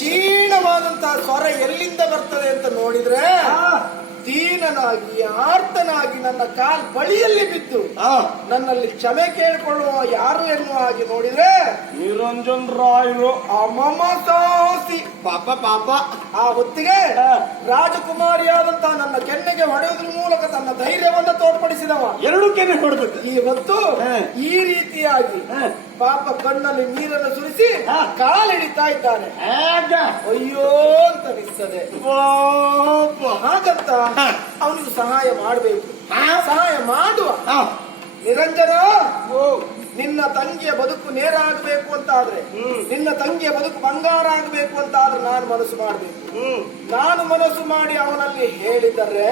ಕ್ಷೀಣವಾದಂತಹ ಸ್ವರ ಎಲ್ಲಿಂದ ಬರ್ತದೆ ಅಂತ ನೋಡಿದ್ರೆ ದೀನನಾಗಿ ಆರ್ತನಾಗಿ ನನ್ನ ಕಾಲ್ ಬಳಿಯಲ್ಲಿ ಬಿದ್ದು ನನ್ನಲ್ಲಿ ಕ್ಷಮೆ ಕೇಳಿಕೊಳ್ಳುವ ಯಾರು ಎನ್ನುವ ಹಾಗೆ ನೋಡಿದ್ರೆ ನಿರಂಜನ್ ರಾಯರು ಅಮಮತಾಸಿ. ಪಾಪ ಪಾಪ. ಆ ಹೊತ್ತಿಗೆ ರಾಜಕುಮಾರಿಯಾದಂತಹ ನನ್ನ ಕೆನ್ನೆಗೆ ಹೊಡೆಯುವುದ್ರ ಮೂಲಕ ತನ್ನ ಧೈರ್ಯವನ್ನ ತೋರ್ಪಡಿಸಿದವ. ಎರಡು ಕೆನ್ನೆ ಹೊಡೆದ ಈ ಹೊತ್ತು. ಈ ರೀತಿಯಾಗಿ. ಪಾಪ ಕಣ್ಣಲ್ಲಿ ನೀರನ್ನು ಸುರಿಸಿ ಕಾಲು ಕಾಲಿಡಿತಾ ಇದ್ದಾನೆ. ಅಯ್ಯೋ ಅಂತ ಅನಿಸ್ತದೆ. ಹಾಗಂತ ಅವನಿಗೆ ಸಹಾಯ ಮಾಡಬೇಕು. ಸಹಾಯ ಮಾಡುವ. ನಿರಂಜನ ನಿನ್ನ ತಂಗಿಯ ಬದುಕು ನೇರ ಆಗಬೇಕು ಅಂತ ಆದ್ರೆ. ನಿನ್ನ ತಂಗಿಯ ಬದುಕು ಬಂಗಾರ ಆಗಬೇಕು ಅಂತ ಆದ್ರೆ ನಾನು ಮನಸ್ಸು ಮಾಡಬೇಕು. ನಾನು ಮನಸ್ಸು ಮಾಡಿ ಅವನಲ್ಲಿ ಹೇಳಿದರೆ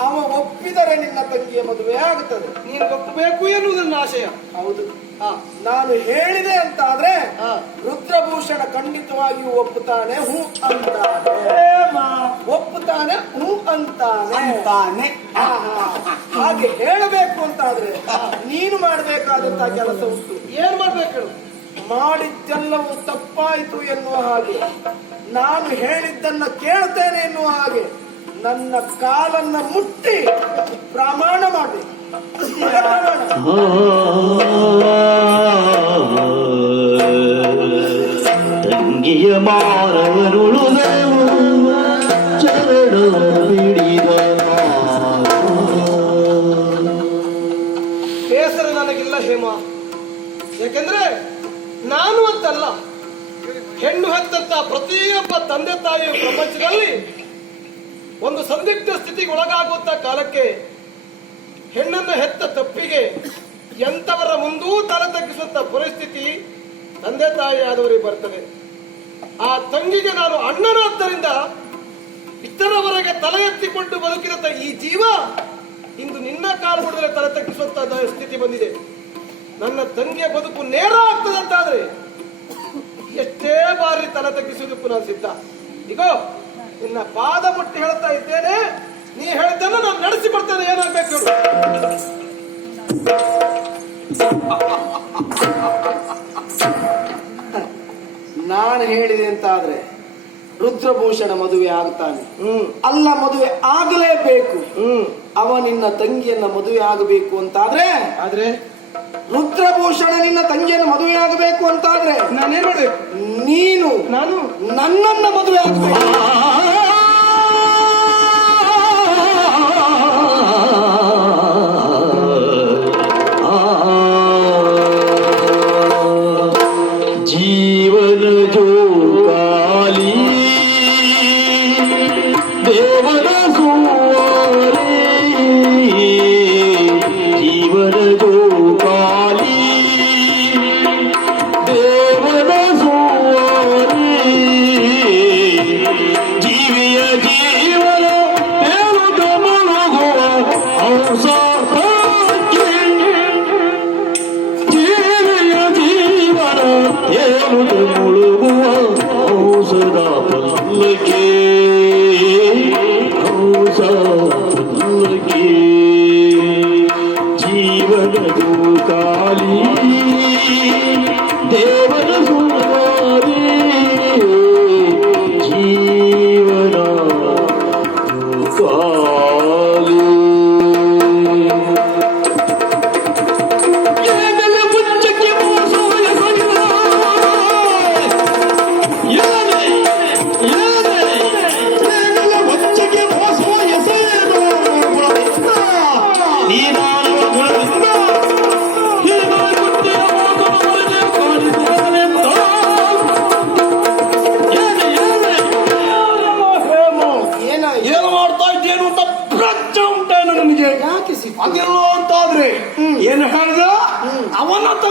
ಅವ ಒಪ್ಪಿದರೆ ನಿನ್ನ ತಂಗಿಯ ಮದುವೆ ಆಗುತ್ತದೆ ನೀನು ಒಪ್ಪಬೇಕು ಎನ್ನುವುದು ನನ್ನ ಆಶಯ. ಹೌದು. ನಾನು ಹೇಳಿದೆ ಅಂತ ಆದ್ರೆ ರುದ್ರಭೂಷಣ ಖಂಡಿತವಾಗಿಯೂ ಒಪ್ಪುತ್ತಾನೆ ಹೂ ಅಂತಾನೆ. ಒಪ್ಪುತ್ತಾನೆ ಹೂ ಅಂತಾನೆ. ಹಾಗೆ ಹೇಳಬೇಕು ಅಂತ ಆದ್ರೆ ನೀನು ಮಾಡಬೇಕಾದಂತಹ ಕೆಲಸ ಉಂಟು. ಏನ್ ಮಾಡ್ಬೇಕು ಹೇಳು? ಮಾಡಿದ್ದೆಲ್ಲವೂ ತಪ್ಪಾಯಿತು ಎನ್ನುವ ಹಾಗೆ. ನಾನು ಹೇಳಿದ್ದನ್ನ ಕೇಳ್ತೇನೆ ಎನ್ನುವ ಹಾಗೆ. ನನ್ನ ಕಾಲನ್ನ ಮುಟ್ಟಿ ಪ್ರಮಾಣ ಮಾಡಿ ಪ್ರಮಾಣ ತಂದೆ ತಾಯಿಯ ಪ್ರಪಂಚದಲ್ಲಿ ಒಂದು ಸಂದಿಗ್ಧ ಸ್ಥಿತಿಗೆ ಒಳಗಾಗುವಂತ ಕಾಲಕ್ಕೆ ಹೆಣ್ಣನ್ನು ಹೆತ್ತ ತಪ್ಪಿಗೆ ಎಂತವರ ಮುಂದೂ ತಲೆ ತಗ್ಗಿಸುವಂತ ಪರಿಸ್ಥಿತಿ ತಂದೆ ತಾಯಿ ಆದವರಿಗೆ ಬರ್ತದೆ. ಆ ತಂಗಿಗೆ ನಾನು ಅಣ್ಣನಾದ್ದರಿಂದ ಇತರವರೆಗೆ ತಲೆ ಎತ್ತಿಕೊಂಡು ಬದುಕಿದಂತ ಈ ಜೀವ ಇಂದು ನಿನ್ನ ಕಾಲು ಹೊಡೆದರೆ ತಲೆ ತಗ್ಗಿಸುವಂತ ಸ್ಥಿತಿ ಬಂದಿದೆ. ನನ್ನ ತಂಗಿಯ ಬದುಕು ನೇರ ಆಗ್ತದೆ ಅಂತಾದ್ರೆ ಎಷ್ಟೇ ಬಾರಿ ತಲೆ ತಗ್ಗಿಸುವುದಕ್ಕೂ ಪುನಃ ಸಿದ್ಧ. ಈಗ ನಿನ್ನ ಪಾದ ಮುಟ್ಟಿ ಹೇಳ್ತಾ ಇದ್ದೇನೆ ನೀ ಹೇಳ್ತೇನೆ ನಾನು ನಡೆಸಿ ಬರ್ತೇನೆ ಏನಾಗ್ಬೇಕು? ನಾನು ಹೇಳಿದೆ ಅಂತ ಆದ್ರೆ ರುದ್ರಭೂಷಣ ಮದುವೆ ಆಗ್ತಾನೆ. ಹ್ಮ್. ಅಲ್ಲ ಮದುವೆ ಆಗಲೇಬೇಕು. ಹ್ಮ್. ಅವ ನಿನ್ನ ತಂಗಿಯನ್ನ ಮದುವೆ ಆಗಬೇಕು ಅಂತಾದ್ರೆ ಆದ್ರೆ? ರುದ್ರಭೂಷಣ ನಿನ್ನ ತಂಗಿಯನ್ನು ಮದುವೆ ಆಗಬೇಕು ಅಂತಾದ್ರೆ ನಾನೇನ್? ಮಾಡ್ಬೇಕು ನೀನು ನಾನು? ನನ್ನನ್ನ ಮದುವೆ ಆಗಬೇಕು.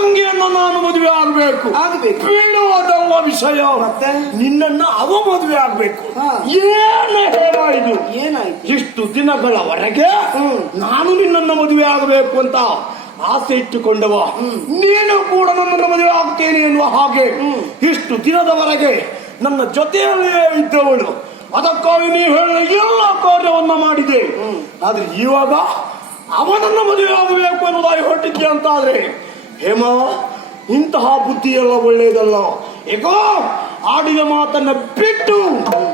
ತಂಗಿಯನ್ನು ನಾನು ಮದುವೆ ಆಗಬೇಕು. ಆಗ್ಬೇಕು. ಬೀಳುವುದಲ್ಲ ವಿಷಯ. ಮತ್ತೆ? ನಿನ್ನನ್ನ ಅವ ಮದುವೆ ಆಗ್ಬೇಕು. ಏನ ಹೇಳ ಇದು ಏನಾಯ್ತು? ಇಷ್ಟು ದಿನಗಳವರೆಗೆ ನಾನು ನಿನ್ನನ್ನು ಮದುವೆ ಆಗಬೇಕು ಅಂತ ಆಸೆ ಇಟ್ಟುಕೊಂಡವ. ನೀನು ಕೂಡ ನನ್ನನ್ನು ಮದುವೆ ಆಗ್ತೇನೆ ಎನ್ನುವ ಹಾಗೆ ಇಷ್ಟು ದಿನದವರೆಗೆ ನನ್ನ ಜೊತೆಯಲ್ಲೇ ಇದ್ದವಳು. ಅದಕ್ಕಾಗಿ ನೀವು ಹೇಳಿದ ಎಲ್ಲ ಕಾರ್ಯವನ್ನ ಮಾಡಿದೆ. ಆದ್ರೆ ಇವಾಗ ಅವನನ್ನು ಮದುವೆ ಆಗಬೇಕು ಅನ್ನೋದಾಗಿ ಹೊರಟಿದ್ದೆ ಅಂತ ಆದ್ರೆ ಹೇಮ ಇಂತಹ ಬುದ್ಧಿ ಎಲ್ಲ ಒಳ್ಳೆಯದಲ್ಲ. ಏಕೋ ಆಡಿದ ಮಾತನ್ನ ಬಿಟ್ಟು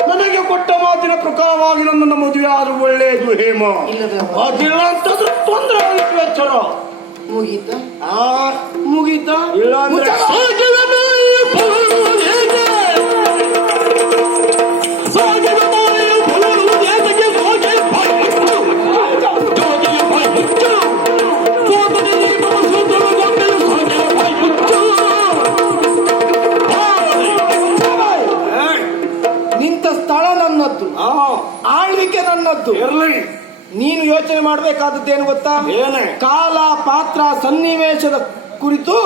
ನನಗೆ ಕೊಟ್ಟ ಮಾತಿನ ಪ್ರಕಾರವಾಗಿ ನನ್ನ ಮದುವೆ ಆದ್ರೂ ಒಳ್ಳೆಯದು ಹೇಮ. ಅದಿಲ್ಲ ಅಂತಂದ್ರೆ ತೊಂದರೆ ಮುಗೀತ? ಆ ಮುಗೀತ? ಇಲ್ಲ ಮಾಡ್ಬೇಕಾದದ್ದೇನು ಗೊತ್ತಾ? ಕಾಲ ಪಾತ್ರ ಸನ್ನಿವೇಶದ ಕುರಿತು.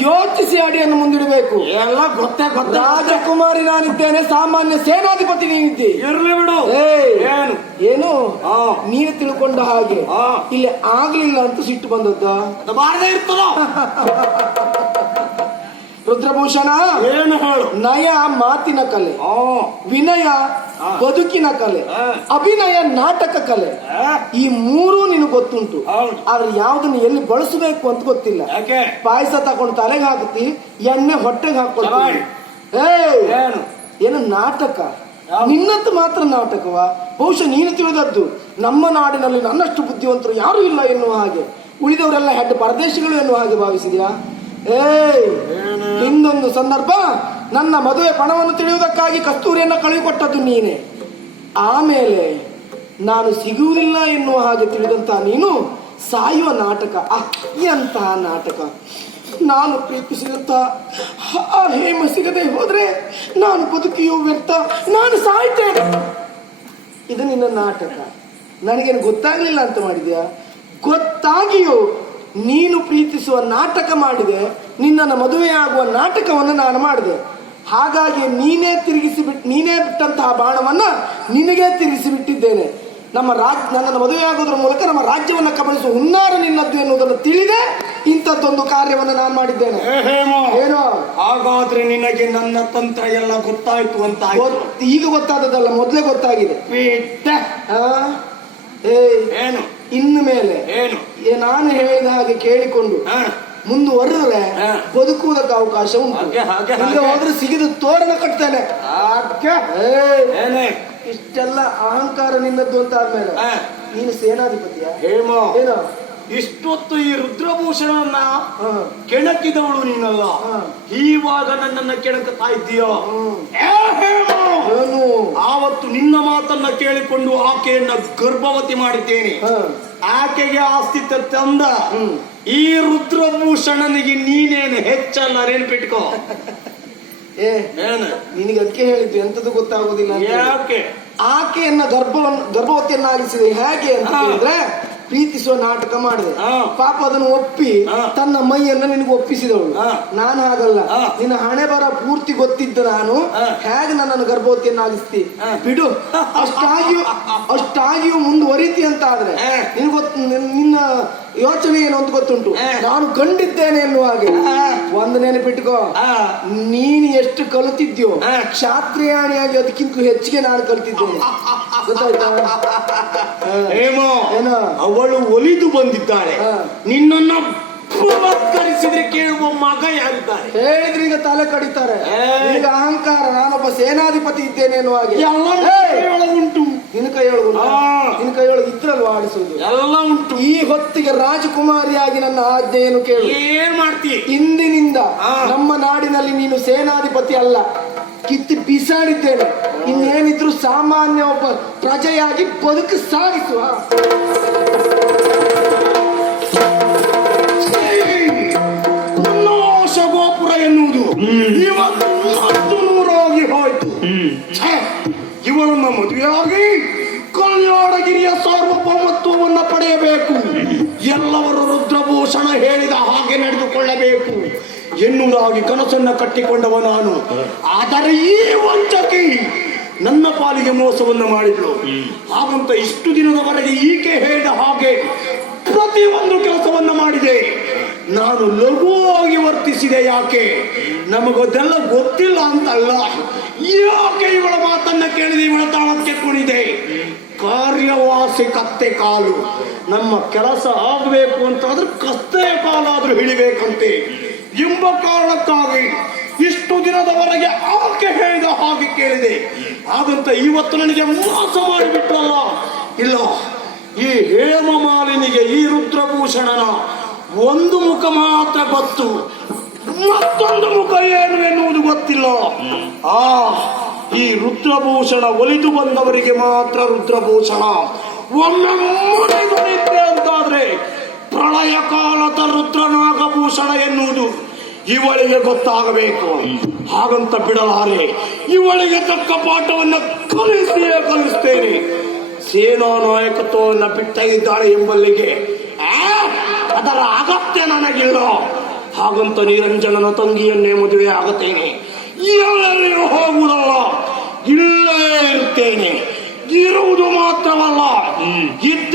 ಯೋಚಿಸಿ ಅಡಿಯನ್ನು ಮುಂದಿಡಬೇಕು. ಎಲ್ಲ ಗೊತ್ತೇ ಗೊತ್ತ ರಾಜಕುಮಾರಿ ನಾನಿದ್ದೇನೆ ಸಾಮಾನ್ಯ ಸೇನಾಧಿಪತಿ ನೀವಿದ್ದಿ ಇರ್ಲಿ ಬಿಡು. ಏನು? ಏನು. ನೀನು ತಿಳ್ಕೊಂಡ ಹಾಗೆ. ಇಲ್ಲಿ ಆಗ್ಲಿಲ್ಲ ಅಂತ ಸಿಟ್ಟು ಬಂದದ್ದು. ಬಾರದೆ ಇರ್ತದ? ರುದ್ರಭೂಷಣ ಏನು ಹೇಳು? ನಯ ಮಾತಿನ ಕಲೆ. ವಿನಯ. ಬದುಕಿನ ಕಲೆ ಅಭಿನಯ ನಾಟಕ ಕಲೆ. ಈ ಮೂರು ನಿನಗೆ ಗೊತ್ತುಂಟು. ಆದ್ರೆ ಯಾವ್ದನ್ನ ಎಲ್ಲಿ ಬಳಸಬೇಕು ಅಂತ ಗೊತ್ತಿಲ್ಲ. ಪಾಯಸ ತಗೊಂಡು ತಲೆಗೆ ಹಾಕ್ತಿ ಎಣ್ಣೆ ಹೊಟ್ಟೆಗೆ ಹಾಕೊಳ್ತೀವಿ ಏನು? ನಾಟಕ? ನಿನ್ನತ್ ಮಾತ್ರ ನಾಟಕವಾ? ಬಹುಶಃ ನೀನು ತಿಳಿದದ್ದು. ನಮ್ಮ ನಾಡಿನಲ್ಲಿ ನನ್ನಷ್ಟು ಬುದ್ಧಿವಂತರು ಯಾರು ಇಲ್ಲ ಎನ್ನುವ ಹಾಗೆ. ಉಳಿದವರೆಲ್ಲ ಹೆಡ್ ಪರದೇಶಗಳು ಎನ್ನುವ ಹಾಗೆ ಭಾವಿಸಿದ್ಯಾ? ಏಯ್! ಹಿಂದೊಂದು ಸಂದರ್ಭ ನನ್ನ ಮದುವೆ ಪಣವನ್ನು ತಿಳಿಯುವುದಕ್ಕಾಗಿ ಕಸ್ತೂರಿಯನ್ನ ಕಳುಹಿಕೊಟ್ಟದ್ದು ನೀನೆ. ಆಮೇಲೆ ನಾನು ಸಿಗುವುದಿಲ್ಲ ಎನ್ನುವ ಹಾಗೆ ತಿಳಿದಂತ ನೀನು ಸಾಯುವ ನಾಟಕ. ಅತ್ಯಂತ ನಾಟಕ? ನಾನು ಪ್ರೀತಿಸಿದಂತ ಆ ಹೇಮ ಸಿಗದೆ ಹೋದ್ರೆ ನಾನು ಬದುಕಿಯೂ ವ್ಯರ್ಥ. ನಾನು ಸಾಯ್ತೇನೆ ಇದು ನಿನ್ನ ನಾಟಕ. ನನಗೇನು ಗೊತ್ತಾಗ್ಲಿಲ್ಲ ಅಂತ ಮಾಡಿದ್ಯಾ? ಗೊತ್ತಾಗಿಯೂ ನೀನು ಪ್ರೀತಿಸುವ ನಾಟಕ ಮಾಡಿದೆ ನಿನ್ನನ್ನು ಮದುವೆಯಾಗುವ ನಾಟಕವನ್ನು ನಾನು ಮಾಡಿದೆ. ಹಾಗಾಗಿ ನೀನೇ ತಿರುಗಿಸಿ ಬಿಟ್ ನೀನೇ ಬಿಟ್ಟಂತಹ ಬಾಣವನ್ನ ನಿನಗೆ ತಿರುಗಿಸಿ ಬಿಟ್ಟಿದ್ದೇನೆ ನಮ್ಮ ರಾಜ್ ನನ್ನನ್ನು ಮದುವೆಯಾಗೋದ್ರ ಮೂಲಕ ನಮ್ಮ ರಾಜ್ಯವನ್ನು ಕಬಳಿಸುವ ಹುನ್ನಾರ ನಿನ್ನದ್ದು ಎನ್ನುವುದನ್ನು ತಿಳಿದೆ ಇಂಥದ್ದೊಂದು ಕಾರ್ಯವನ್ನು ನಾನು ಮಾಡಿದ್ದೇನೆ. ಏನೋ? ಹಾಗಾದ್ರೆ ನಿನಗೆ ನನ್ನ ತಂತ್ರ ಎಲ್ಲ ಗೊತ್ತಾಯ್ತು ಅಂತ. ಈಗ ಗೊತ್ತಾದದಲ್ಲ ಮೊದಲೇ ಗೊತ್ತಾಗಿದೆ. ಬಿಟ್ಟ. ಏನು? ಇನ್ನು ಮೇಲೆ ಏನು? ನಾನು ಹೇಳಿದ ಹಾಗೆ ಕೇಳಿಕೊಂಡು? ಮುಂದುವರೆದ್ರೆ. ಬದುಕುವುದಕ್ಕೆ ಅವಕಾಶ ಉಂಟು. ಹೋದ್ರೆ ಸಿಗಿದು ತೋರಣ ಕಟ್ತೇನೆ. ಇಷ್ಟೆಲ್ಲ ಅಹಂಕಾರ ನಿನ್ನದ್ದು ಅಂತ ಆದ್ಮೇಲೆ? ನೀನು ಸೇನಾಧಿಪತಿಯ? ಹೇಮೋ ಏನೋ? ಇಷ್ಟೊತ್ತು ಈ ರುದ್ರಭೂಷಣವನ್ನ. ಕೆಣಕಿದವಳು ನೀನಲ್ಲ. ಈವಾಗ ನನ್ನನ್ನ ಕೆಣಕುತ್ತಾ ಇದ್ದೀಯೋ? ಆವತ್ತು ನಿನ್ನ ಮಾತನ್ನ ಕೇಳಿಕೊಂಡು ಆಕೆಯನ್ನ ಗರ್ಭವತಿ ಮಾಡಿದ್ದೇನೆ. ಆಕೆಗೆ ಆಸ್ತಿ ತಂದ. ಈ ರುದ್ರಭೂಷಣನಿಗೆ ನೀನೇನು ಹೆಚ್ಚಲ್ಲ ನೆನ್ಪಿಟ್ಕೋ ಏ ಏನು? ನಿನಗೆ ಅದಕ್ಕೆ ಹೇಳಿದ್ದು ಎಂತದ್ದು ಗೊತ್ತಾಗೋದಿಲ್ಲ ಯಾಕೆ? ಆಕೆಯನ್ನ ಗರ್ಭವನ್ನು ಗರ್ಭವತಿಯನ್ನಾಗಿಸಿದೆ ಹೇಗೆ ಅಂತ ಹೇಳಿದ್ರೆ ಪ್ರೀತಿಸುವ ನಾಟಕ ಮಾಡಿದೆ. ಪಾಪ ಅದನ್ನು ಒಪ್ಪಿ ತನ್ನ ಮೈಯನ್ನ ನಿನಗೆ ಒಪ್ಪಿಸಿದವಳು. ನಾನು ಹಾಗಲ್ಲ ನಿನ್ನ ಹಣೆ ಬರ ಪೂರ್ತಿ ಗೊತ್ತಿದ್ದ ನಾನು. ಹೇಗೆ ನನ್ನನ್ನು ಗರ್ಭವತಿಯನ್ನಾಗಿಸ್ತಿ ಆಗಿಸ್ತಿ ಬಿಡು ಅಷ್ಟಾಗಿಯೂ ಅಷ್ಟಾಗಿಯೂ ಮುಂದುವರಿತಿ ಅಂತ ಆದ್ರೆ. ನಿನ್ ನಿನ್ನ ಯೋಚನೆ ಏನು ಅಂತ ಗೊತ್ತುಂಟು? ನಾನು ಕಂಡಿದ್ದೇನೆ ಎನ್ನುವ ಹಾಗೆ. ಒಂದು ನೆನಪಿಟ್ಕೋ. ಆ, ನೀನು ಎಷ್ಟು ಕಲಿತಿದ್ಯೋ. ಕ್ಷಾತ್ರಿಯಾಣಿಯಾಗಿ ಅದಕ್ಕಿಂತ ಹೆಚ್ಚಿಗೆ ನಾನು ಕಲಿತಿದ್ದೇನೆ. ಗೊತ್ತಾಯ್ತಾ. ಅವಳು ಒಲಿದು ಬಂದಿದ್ದಾಳೆ. ನಿನ್ನನ್ನ ಬಲಾತ್ಕರಿಸಿದ್ರೆ ಕೇಳುವ ಮಗ ಯಾರಿದ್ದಾರೆ? ಹೇಳಿದ್ರೆ ಈಗ ತಲೆ ಕಡಿತಾರೆ. ಈಗ ಅಹಂಕಾರ ನಾನೊಬ್ಬ ಸೇನಾಧಿಪತಿ ಇದ್ದೇನೆ ಎನ್ನುವ ಹಾಗೆ. ಎಲ್ಲ ಉಂಟು ನಿನ್ನ ಆ. ನಿನ್ನ ಕೈಯೊಳಗೆ ಇದ್ರಲ್ವ ಆಡಿಸುವುದು? ಎಲ್ಲ ಉಂಟು. ಈ ಹೊತ್ತಿಗೆ ರಾಜಕುಮಾರಿಯಾಗಿ ನನ್ನ ಆಜ್ಞೆಯನ್ನು ಕೇಳು. ಏನ್ ಮಾಡ್ತಿ? ಇಂದಿನಿಂದ. ನಮ್ಮ ನಾಡಿನಲ್ಲಿ ನೀನು ಸೇನಾಧಿಪತಿ ಅಲ್ಲ. ಕಿತ್ತು ಬಿಸಾಡಿದ್ದೇನೆ. ಇನ್ನೇನಿದ್ರು ಸಾಮಾನ್ಯ ಒಬ್ಬ ಪ್ರಜೆಯಾಗಿ ಬದುಕು ಸಾಗಿಸುವ ಇವತ್ತು ಹತ್ತು ನೂರಾಗಿ ಹೋಯ್ತು. ಛೆ, ಇವಳನ್ನ ಮದುವೆಯಾಗಿ ಕಲ್ಯಾಣಗಿರಿಯ ಸಾರ್ವಭೌಮತ್ವವನ್ನ ಪಡೆಯಬೇಕು. ಎಲ್ಲವರು ರುದ್ರಭೂಷಣ ಹೇಳಿದ ಹಾಗೆ ನಡೆದುಕೊಳ್ಳಬೇಕು. ಎನ್ನುವುದಾಗಿ ಕನಸನ್ನು ಕಟ್ಟಿಕೊಂಡವ ನಾನು. ಆದರೆ ಈ ವಂಚಕಿ ನನ್ನ ಪಾಲಿಗೆ ಮೋಸವನ್ನು ಮಾಡಿದ್ಳು ಹಾಗಂತ ಇಷ್ಟು ದಿನದವರೆಗೆ ಈಕೆ ಹೇಳಿದ ಹಾಗೆ ಪ್ರತಿಯೊಂದು ಕೆಲಸವನ್ನು ಮಾಡಿದೆ. ನಾನು ಲಘುವಾಗಿ ವರ್ತಿಸಿದೆ ಯಾಕೆ? ನಮಗದೆಲ್ಲ ಗೊತ್ತಿಲ್ಲ ಅಂತಲ್ಲ. ಯಾಕೆ ಇವಳ ಮಾತನ್ನ ಕೇಳಿದೆ? ಇವಳ ತಾಳಕ್ಕೆ ಕುಣಿದೆ. ಕಾರ್ಯವಾಸಿ ಕತ್ತೆ ಕಾಲು. ನಮ್ಮ ಕೆಲಸ ಆಗಬೇಕು ಅಂತಾದ್ರೆ ಕತ್ತೆ ಕಾಲಾದ್ರೂ ಹಿಡಿಬೇಕಂತೆ. ಎಂಬ ಕಾರಣಕ್ಕಾಗಿ ಇಷ್ಟು ದಿನದವರೆಗೆ ಆಕೆ ಹೇಳಿದ ಹಾಗೆ ಕೇಳಿದೆ. ಆದಂತ ಇವತ್ತು ನನಗೆ ಮೋಸ ಮಾಡಿಬಿಟ್ಟಲ್ಲ ಇಲ್ಲ, ಈ ಹೇಮ ಮಾಲಿನಿಗೆ ಈ ರುದ್ರಭೂಷಣನ ಒಂದು ಮುಖ ಮಾತ್ರ ಗೊತ್ತು. ಮತ್ತೊಂದು ಮುಖ ಏನು ಎನ್ನುವುದು ಗೊತ್ತಿಲ್ಲ. ಆ, ಈ ರುದ್ರಭೂಷಣ ಒಲಿದು ಬಂದವರಿಗೆ ಮಾತ್ರ ರುದ್ರಭೂಷಣ. ಒಮ್ಮೆ ಮುರಿದು ನಿಂತೆ ಅಂತಾದ್ರೆ ಪ್ರಳಯ ಕಾಲದ ರುದ್ರನಾಗಭೂಷಣ ಎನ್ನುವುದು ಇವಳಿಗೆ ಗೊತ್ತಾಗಬೇಕು. ಹಾಗಂತ ಬಿಡಲಾರೆ, ಇವಳಿಗೆ ತಕ್ಕ ಪಾಠವನ್ನು ಕಲಿಸಿಯೇ ಕಲಿಸ್ತೇನೆ. ಸೇನಾ ನಾಯಕತ್ವವನ್ನು ಬಿಟ್ಟ ಇದ್ದಾಳೆ ಎಂಬಲ್ಲಿಗೆ. ಅದರ ಅಗತ್ಯ ನನಗಿಲ್ಲ. ಹಾಗಂತ ನಿರಂಜನನ ತಂಗಿಯನ್ನೇ ಮದುವೆ ಆಗುತ್ತೇನೆ. ಎಲ್ಲರಿಗೂ ಹೋಗುವುದಲ್ಲ. ಇಲ್ಲೇ ಇರ್ತೇನೆ. ಇರುವುದು ಮಾತ್ರವಲ್ಲ. ಇದ್ದ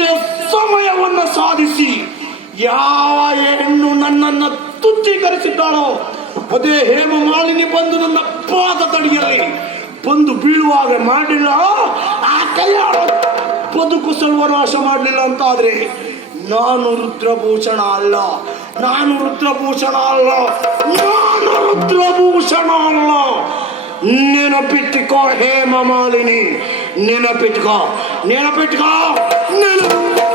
ಸಮಯವನ್ನು ಸಾಧಿಸಿ. ಯಾವ ಹೆಣ್ಣು ನನ್ನನ್ನು ತುಚ್ಛೀಕರಿಸಿದ್ದಾಳೋ ಅದೇ ಹೇಮ ಮಾಲಿನಿ ಬಂದು ನನ್ನ ಪಾದ ತಡಿಯಲ್ಲಿ ಬಂದು ಬೀಳುವಾಗ ಮಾಡಲಿಲ್ಲ ಆ ಕಲ್ಯಾಣ ಬದುಕು ಸರ್ವನಾಶ ಮಾಡಲಿಲ್ಲ ಅಂತಾದ್ರೆ ನಾನು ರುದ್ರಭೂಷಣ ಅಲ್ಲ. ನಾನು ರುದ್ರಭೂಷಣ ಅಲ್ಲ ನಾನು ರುದ್ರಭೂಷಣ ಅಲ್ಲ ನೆನಪಿಟ್ಟುಕೋ ಹೇಮ ಮಾಲಿನಿ ನೆನಪಿಟ್ಕೋ ನೆನಪಿಟ್ಕೋ ನೆನಪು